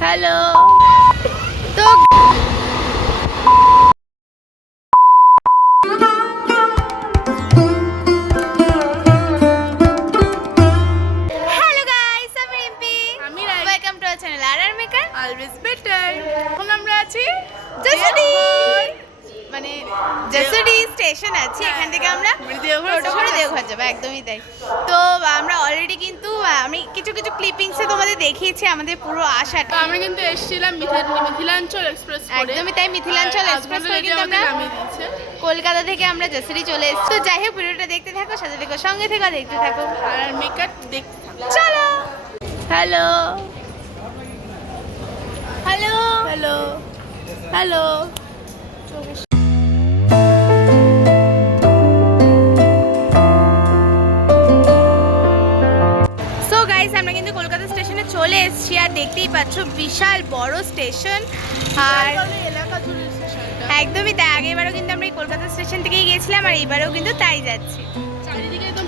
Hello তো টোটো করে দেওঘর যাব একদমই তাই। তো আমরা অলরেডি কিন্তু আমি কিছু কিছু ক্লিপিংসে তোমাদের দেখিয়েছি আমাদের পুরো তো আশাটা আমরা কিন্তু এসেছিলাম মিথিলাঞ্চল এক্সপ্রেস করে। একদমই তাই মিথিলাঞ্চল এক্সপ্রেস করে কিন্তু আমরা কলকাতা থেকে আমরা জেসুরি চলে এসেছি। তো যাই হোক ভিডিওটা দেখতে থাকো সাথে থেকো সঙ্গে থেকো দেখতে থাকো। আর মেকআপ দেখতে থাকো। চলো। হ্যালো হ্যালো হ্যালো হ্যালো চলে এসেছি আর দেখতেই পাচ্ছ বিশাল বড় স্টেশন। আর একদমই তাই আগেরবারও কিন্তু আমরা এই কলকাতা স্টেশন থেকেই গেছিলাম আর এইবারেও কিন্তু তাই যাচ্ছি। চারিদিকে একদম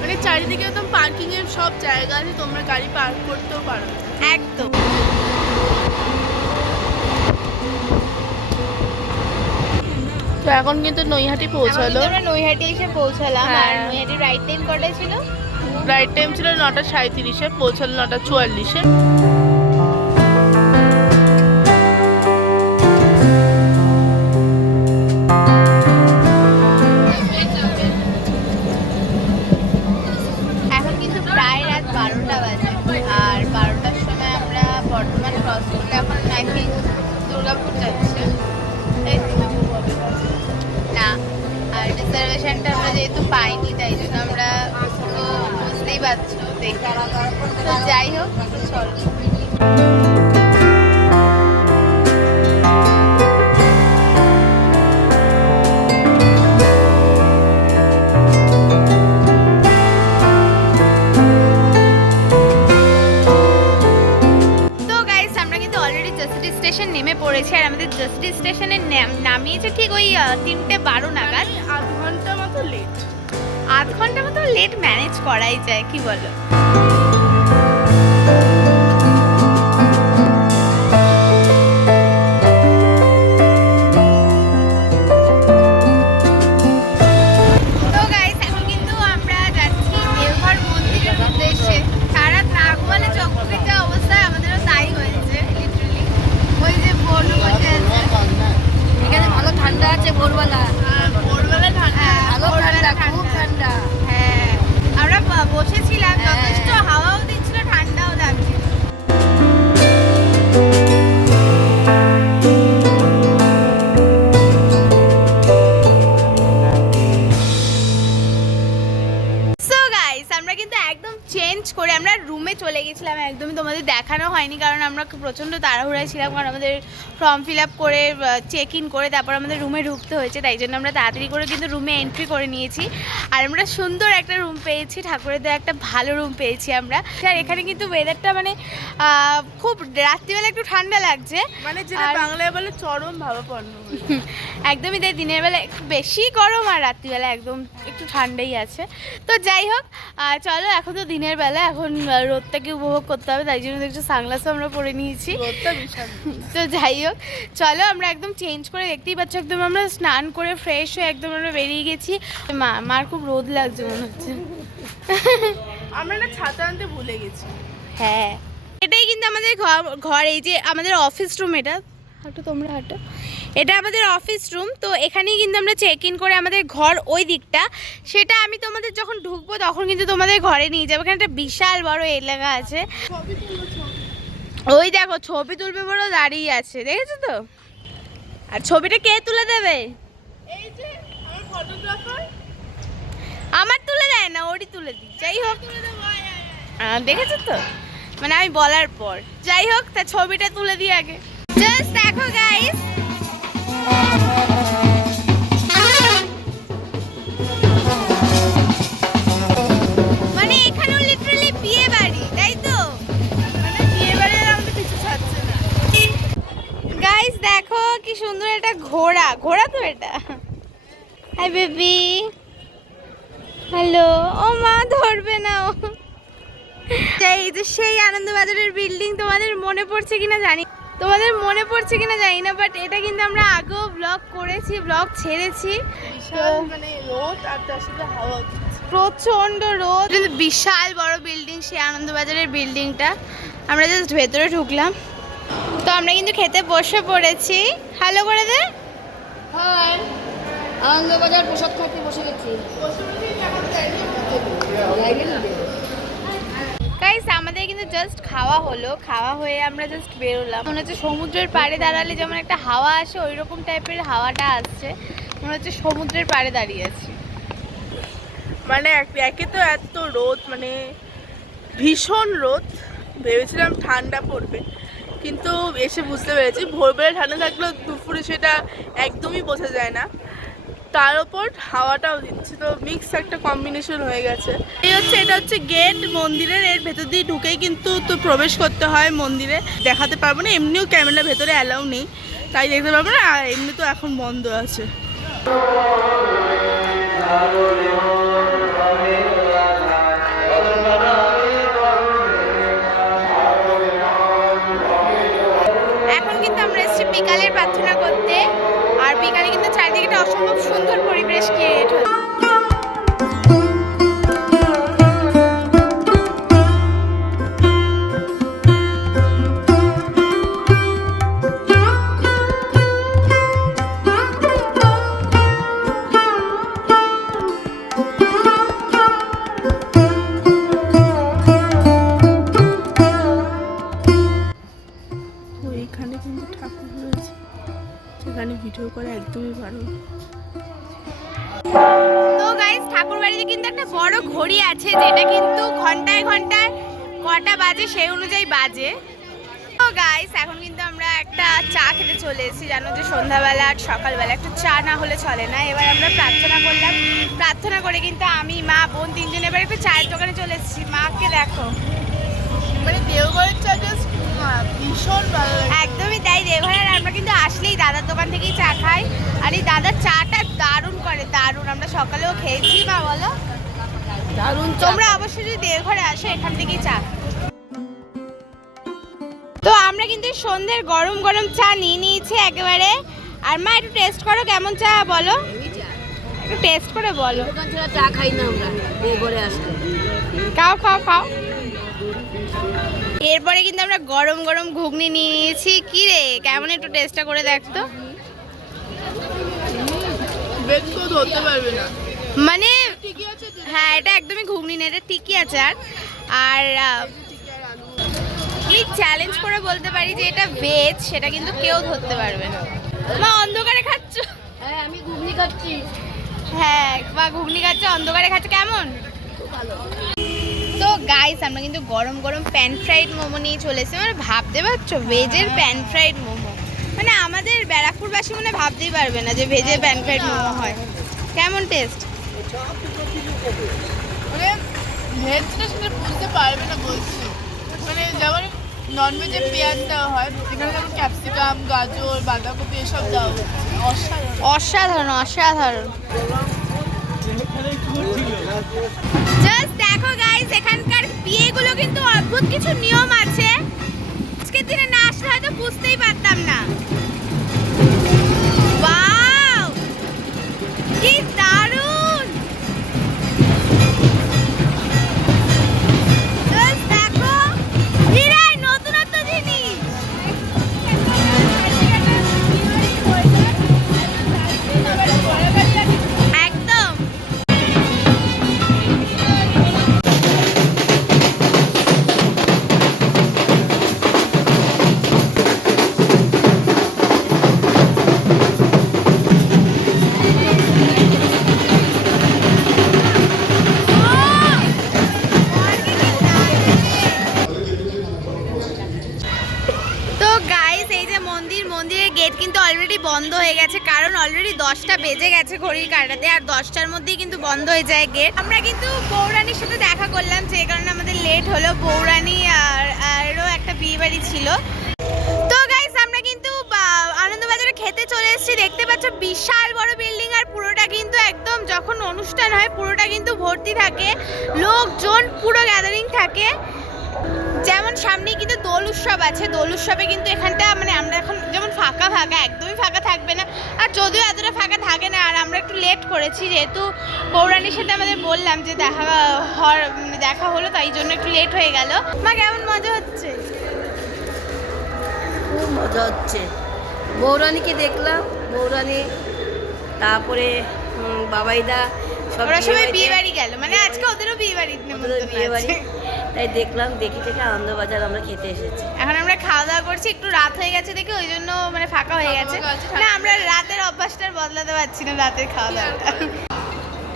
মানে চারিদিকে একদম পার্কিং এর সব জায়গা আছে তোমরা গাড়ি পার্ক করতেও পারো। একদম। তো এখন কিন্তু নৈহাটি পৌঁছালো। আমরা নৈহাটি এসে পৌঁছালাম আর হ্যাঁ। নৈহাটি রাইট টাইম কটায় ছিল। রাইট টাইম ছিল নটা সাঁত্রিশে পৌঁছালো নটা চুয়াল্লিশে। তো যাই হোক চলো স্টেশন নেমে পড়েছি আর আমাদের জাসিটি স্টেশনে নামিয়েছে ঠিক ওই তিনটে বারো নাগাদ। আধ ঘণ্টা মতো লেট আধ ঘণ্টা মতো লেট ম্যানেজ করাই যায় কি বলো? চলে গেছিলাম একদমই তোমাদের দেখানো হয়নি কারণ আমরা প্রচণ্ড তাড়াহুড়ায় ছিলাম কারণ আমাদের ফর্ম ফিল আপ করে চেক ইন করে তারপর আমাদের রুমে ঢুকতে হয়েছে তাই জন্য আমরা তাড়াতাড়ি করে কিন্তু রুমে এন্ট্রি করে নিয়েছি। আর আমরা সুন্দর একটা রুম পেয়েছি ঠাকুরের দেওয়া একটা ভালো রুম পেয়েছি আমরা। আর এখানে কিন্তু ওয়েদারটা মানে খুব রাত্রিবেলা একটু ঠান্ডা লাগছে। মানে যেটা বাংলায় বলে চরম ভাবাপন্ন। একদমই তাই দিনের বেলা একটু বেশি গরম আর রাত্রিবেলা একদম একটু ঠান্ডাই আছে। তো যাই হোক চলো এখন তো দিনের বেলা এখন রোদটাকে উপভোগ করতে হবে তাই জন্য একটু সানগ্লাসও আমরা পরে নিয়েছি। তো যাই হোক চলো আমরা একদম চেঞ্জ করে দেখতেই পাচ্ছ একদম আমরা স্নান করে ফ্রেশ হয়ে একদম আমরা বেরিয়ে গেছি। মা মার খুব রোদ লাগছে মনে হচ্ছে। আমরা না ছাতা আনতে ভুলে গেছি। হ্যাঁ। এটাই কিন্তু আমাদের ঘর ঘর এই যে আমাদের অফিস রুম এটা। হাঁটো তোমরা হাঁটো। এটা আমাদের অফিস রুম তো এখানেই কিন্তু আমরা চেক ইন করে আমাদের ঘর ওই দিকটা। সেটা আমি তোমাদের যখন ঢুকবো তখন কিন্তু তোমাদের ঘরে নিয়ে যাব। এখানে একটা বিশাল বড় এলাকা আছে। ওই দেখো ছবি তুলবে বড় দাঁড়িয়ে আছে দেখেছ তো? আর ছবিটা কে তুলে দেবে? আমার তুলে দেয় না ওরই তুলে দিই যাই হোক। দেখেছ তো? মানে আমি বলার পর। যাই হোক তা ছবিটা তুলে দিই আগে। জাস্ট দেখো গাইস হাই বেবি হ্যালো ও মা ধরবে না ও। এই যে সেই আনন্দবাজারের বিল্ডিং তোমাদের মনে পড়ছে কিনা জানি তোমাদের মনে পড়ছে কিনা জানি না বাট এটা কিন্তু আমরা আগেও ব্লগ করেছি ব্লগ ছেড়েছি। মানে রোদ আর তার সাথে হাওয়া দিচ্ছে। প্রচণ্ড রোদ। কিন্তু বিশাল বড় বিল্ডিং সেই আনন্দবাজারের বিল্ডিংটা আমরা জাস্ট ভেতরে ঢুকলাম। তো আমরা কিন্তু খেতে বসে পড়েছি। হ্যালো করে দে হাই আনন্দবাজার প্রসাদ খাইতে বসে গেছি? গাইস আমাদের কিন্তু জাস্ট খাওয়া হলো। খাওয়া হয়ে আমরা জাস্ট বেরোলাম। মনে হচ্ছে সমুদ্রের পাড়ে দাঁড়ালে যেমন একটা হাওয়া আসে ওই রকম টাইপের হাওয়াটা আসছে। মনে হচ্ছে সমুদ্রের পাড়ে দাঁড়িয়ে আছি। মানে এক- একে তো এত রোদ মানে ভীষণ রোদ। ভেবেছিলাম ঠান্ডা পড়বে কিন্তু এসে বুঝতে পেরেছি ভোরবেলা ঠান্ডা থাকলেও দুপুরে সেটা একদমই বোঝা যায় না। তার ওপর হাওয়াটাও দিচ্ছে। তো মিক্স একটা কম্বিনেশন হয়ে গেছে। এই হচ্ছে, এটা হচ্ছে গেট মন্দিরের, এর ভেতর দিয়ে ঢুকেই কিন্তু তো প্রবেশ করতে হয় মন্দিরে। দেখাতে পারব না, এমনিও ক্যামেরা ভেতরে অ্যালাউ নেই। তাই দেখতে পারব না, আর এমনি তো এখন বন্ধ আছে। এখন কিন্তু আমরা এসেছি বিকালের প্রার্থনা করতে। বিকালে কিন্তু চারিদিকে অসম্ভব সুন্দর পরিবেশ ক্রিয়েট হচ্ছে। অনুযায়ী বাজে। তো গাইস এখন কিন্তু আমরা একটা চা খেতে চলে এসেছি। জানো যে সন্ধ্যাবেলা আর সকালবেলা একটু চা না হলে চলে না। এবার আমরা প্রার্থনা করলাম। প্রার্থনা করে কিন্তু আমি মা বোন তিনজন এবার একটু চায়ের দোকানে চলে এসেছি। মাকে দেখো। মানে দেওঘরের চা জাস্ট ভীষণ ভালো একদমই তাই। দেওঘরের আমরা কিন্তু আসলেই দাদার দোকান থেকেই চা খাই। আর এই দাদার চাটা দারুণ করে দারুণ। আমরা সকালেও খেয়েছি মা বলো। দারুণ তোমরা অবশ্যই যদি দেওঘরে আসো এখান থেকেই চা। তো আমরা কিন্তু সন্ধ্যের গরম গরম চা নিয়ে নিয়েছি একেবারে। আর মা একটু টেস্ট করো কেমন চা বলো। একটু টেস্ট করে বলো। চা খাই না আমরা খাও খাও খাও। এরপরে কিন্তু আমরা গরম গরম ঘুগনি নিয়ে নিয়েছি। কি রে কেমন একটু টেস্টটা করে দেখতো ধরতে পারবে না মানে ঠিকই হ্যাঁ এটা একদমই ঘুগনি না এটা টিকি আছে আর আহ, এই চ্যালেঞ্জ করে বলতে পারি যে এটা ভেজ সেটা কিন্তু কেউ ধরতে পারবে না। মা অন্ধকারে খাচ্ছ? হ্যাঁ আমি ঘুগনি খাচ্ছি। হ্যাঁ বা ঘুগনি খাচ্ছ অন্ধকারে খাচ্ছ কেমন? তো গাইস আমরা কিন্তু গরম গরম প্যান ফ্রাইড মোমো নিয়ে চলে এসেছি। মানে ভাবতে পারছ ভেজের প্যান ফ্রাইড মোমো? মানে আমাদের ব্যারাকপুরবাসী মানে ভাবতেই পারবে না যে ভেজের প্যান ফ্রাইড মোমো হয়। কেমন টেস্ট মানে ভেজটা সেটা বুঝতে পারবে না বলছি। মানে যেমন ননভেজে পেঁয়াজ দেওয়া হয় এখানে যেমন ক্যাপসিকাম গাজর বাঁধাকপি এসব দেওয়া হচ্ছে অসাধারণ। অসাধারণ জাস্ট দেখো গাইস এখানকার বিয়েগুলো কিন্তু অদ্ভুত কিছু নিয়ম আছে। আজকের দিনে না আসলে হয়তো বুঝতেই পারতাম না। ওয়াও কি দারুণ! বেজে গেছে, ঘড়ির কাটাতে, আর দশটার মধ্যেই কিন্তু বন্ধ হয়ে যায় গেট আমরা কিন্তু বৌরানীর সাথে দেখা করলাম, যে কারণে আমাদের লেট হলো। বৌরানী আর, আরও একটা বিয়ে বাড়ি ছিল। তো গাইস আমরা কিন্তু আনন্দবাজারে খেতে চলে এসেছি। দেখতে পাচ্ছ, বিশাল বড় বিল্ডিং আর পুরোটা কিন্তু একদম যখন অনুষ্ঠান হয়, পুরোটা কিন্তু ভর্তি থাকে। লোকজন পুরো গ্যাদারিং থাকে। যেমন সামনে কিন্তু দোল উৎসব আছে, দোল উৎসবে কিন্তু এখানটা মানে আমরা এখন যেমন ফাঁকা ফাঁকা, একদমই ফাঁকা থাকবে না। আর যদিও এতটা ফাঁকা থাকে না, আর আমরা একটু লেট করেছি, যেহেতু পৌরাণীর সাথে আমাদের বললাম যে দেখা হওয়ার মানে দেখা হলো, তাই জন্য একটু লেট হয়ে গেল। মা, কেমন মজা হচ্ছে? খুব মজা হচ্ছে। বৌরানীকে দেখলাম, বৌরানী, তারপরে বাবাইদা ওরা সবাই বিয়ে বাড়ি গেল। মানে আজকে ওদেরও বিয়ে বাড়ির ওদের বিয়ে বাড়ি তাই দেখলাম দেখে থেকে আনন্দবাজার আমরা খেতে এসেছি। এখন আমরা খাওয়া দাওয়া করছি একটু রাত হয়ে গেছে দেখে ওই জন্য মানে ফাঁকা হয়ে গেছে। না আমরা রাতের অভ্যাসটা আর বদলাতে পারছি না রাতের খাওয়া দাওয়াটা।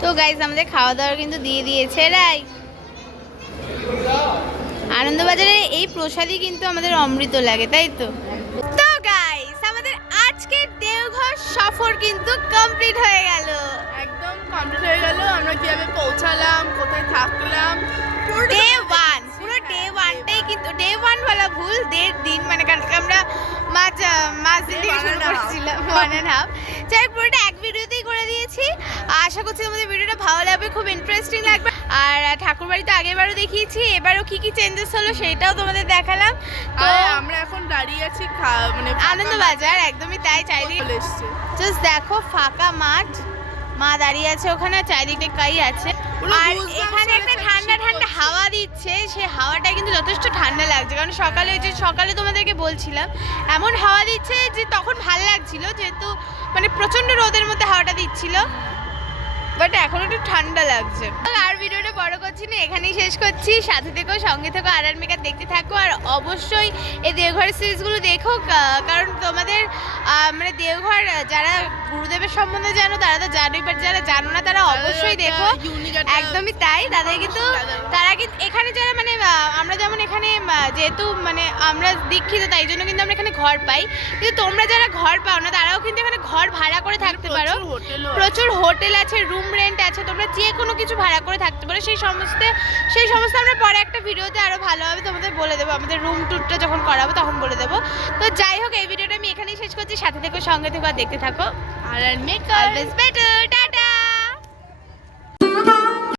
তো গাইজ আমাদের খাওয়া দাওয়া কিন্তু দিয়ে দিয়েছে রাই আনন্দবাজারের এই প্রসাদই কিন্তু আমাদের অমৃত লাগে তাই তো? তো গাইস আমাদের আজকের দেওঘর সফর কিন্তু কমপ্লিট হয়ে গেল। দিয়েছি আশা করছি তোমাদের ভিডিওটা ভালো লাগবে খুব ইন্টারেস্টিং লাগবে। আর ঠাকুর বাড়িতে আগেরবারও দেখিয়েছি এবারও কি কি চেঞ্জেস হলো সেটাও তোমাদের দেখালাম। তো আমরা এখন দাঁড়িয়ে আছি মানে আনন্দবাজার একদমই তাই চারিদিকে জাস্ট দেখো ফাঁকা মাঠ। মা দাঁড়িয়ে আছে ওখানে চারিদিকে কাই আছে। আর এখানে একটা ঠান্ডা ঠান্ডা হাওয়া দিচ্ছে সেই হাওয়াটা কিন্তু যথেষ্ট ঠান্ডা লাগছে। কারণ সকালে যে সকালে তোমাদেরকে বলছিলাম এমন হাওয়া দিচ্ছে যে তখন ভালো লাগছিল যেহেতু মানে প্রচণ্ড রোদের মধ্যে হাওয়াটা দিচ্ছিল। বাট এখন একটু ঠান্ডা লাগছে। আর ভিডিওটা বড় করছি না এখানেই শেষ করছি। সাথে থেকো সঙ্গে থেকো আর আর মেকার দেখতে থাকো। আর অবশ্যই এই দেওঘরের সিরিজগুলো দেখো কারণ তোমাদের মানে দেওঘর যারা গুরুদেবের সম্বন্ধে জানো তারা তো জানোই বাট যারা জানো না তারা অবশ্যই দেখো। একদমই তাই তাদের কিন্তু তারা কিন্তু এখানে যারা মানে আমরা যেমন এখানে যেহেতু মানে আমরা দীক্ষিত তাই জন্য কিন্তু আমরা এখানে ঘর পাই। কিন্তু তোমরা যারা ঘর পাও না তারাও কিন্তু এখানে ঘর ভাড়া করে থাকতে পারো। প্রচুর প্রচুর হোটেল আছে রুম রেন্ট আছে তোমরা যে কোনো কিছু ভাড়া করে থাকতে পারো। সেই সমস্ত সেই সমস্ত আমরা পরে একটা ভিডিওতে আরও ভালোভাবে তোমাদের বলে দেবো। আমাদের রুম ট্যুরটা যখন করাবো তখন বলে দেবো। তো যাই হোক এই ভিডিওটা আমি এখানেই শেষ করছি। সাথে থেকো সঙ্গে থেকো আর দেখতে থাকো। আর আর মেকআপ অলওয়েজ বেটার